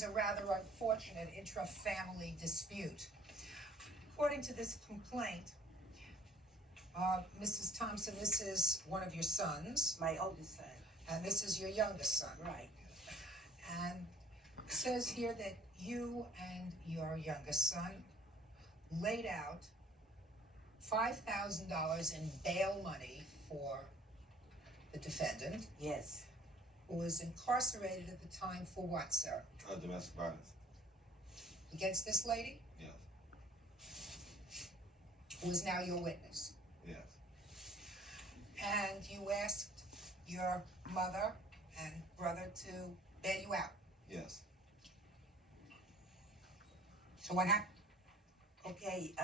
A rather unfortunate intra-family dispute. According to this complaint, Mrs. Thompson, this is one of your sons, My oldest son. and this is your youngest son. Right. And it says here that you and your youngest son laid out $5,000 in bail money for the defendant, Yes. who was incarcerated at the time for what, sir? Domestic violence. Against this lady, Yes. who is now your witness. Yes. And you asked your mother and brother to bail you out. Yes. So what happened? Okay,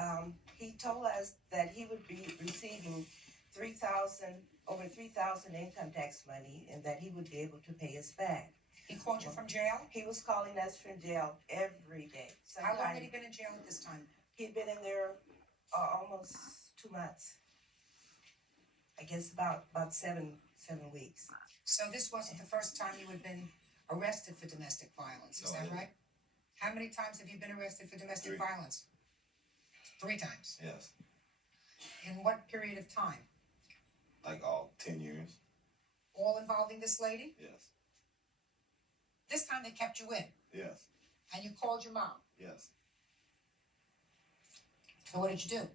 he told us that he would be receiving over 3,000 income tax money, and that he would be able to pay us back. He called you from jail? He was calling us from jail every day. How long had he been in jail at this time? He'd been in there almost 2 months. I guess about 7 weeks. So this wasn't the first time you had been arrested for domestic violence, is that right? How many times have you been arrested for domestic 3. violence? 3 times. Yes. In what period of time? Like all 10 years. All involving this lady? Yes. This time they kept you in, Yes. and you called your mom. Yes. So what did you do?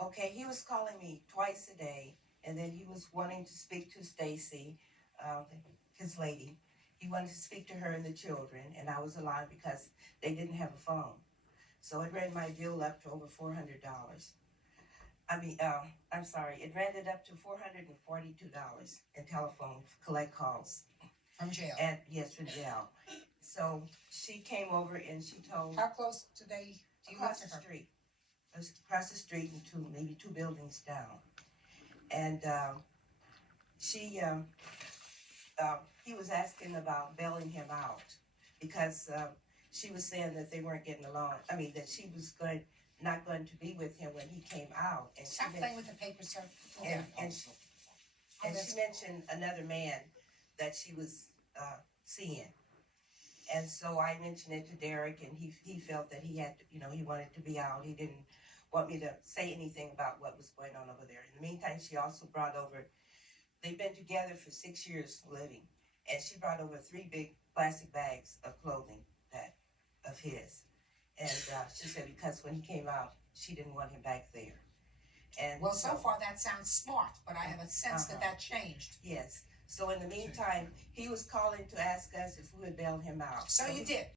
Okay, he was calling me twice a day, and then he was wanting to speak to Stacy, his lady. He wanted to speak to her and the children, and I was allowed because they didn't have a phone. So it ran my bill up to over $400. I'm sorry, it ran it up to $442 in telephone collect calls. From jail? And yes, from jail. So she came over and she told. How close do you live Across to the her? street. It was across the street and maybe 2 buildings down. And he was asking about bailing him out because she was saying that they weren't getting along. That she was not going to be with him when he came out. And Stop playing with the paper, sir. And she mentioned another man that she was seeing. And so I mentioned it to Derek, and he felt that he had to, he wanted to be out. He didn't want me to say anything about what was going on over there. In the meantime, she also brought over, they've been together for 6 years living, and she brought over 3 big plastic bags of clothing of his. And she said because when he came out, she didn't want him back there. And well, so far that sounds smart, but I have a sense that changed. Yes. So in the meantime, he was calling to ask us if we would bail him out. So you did.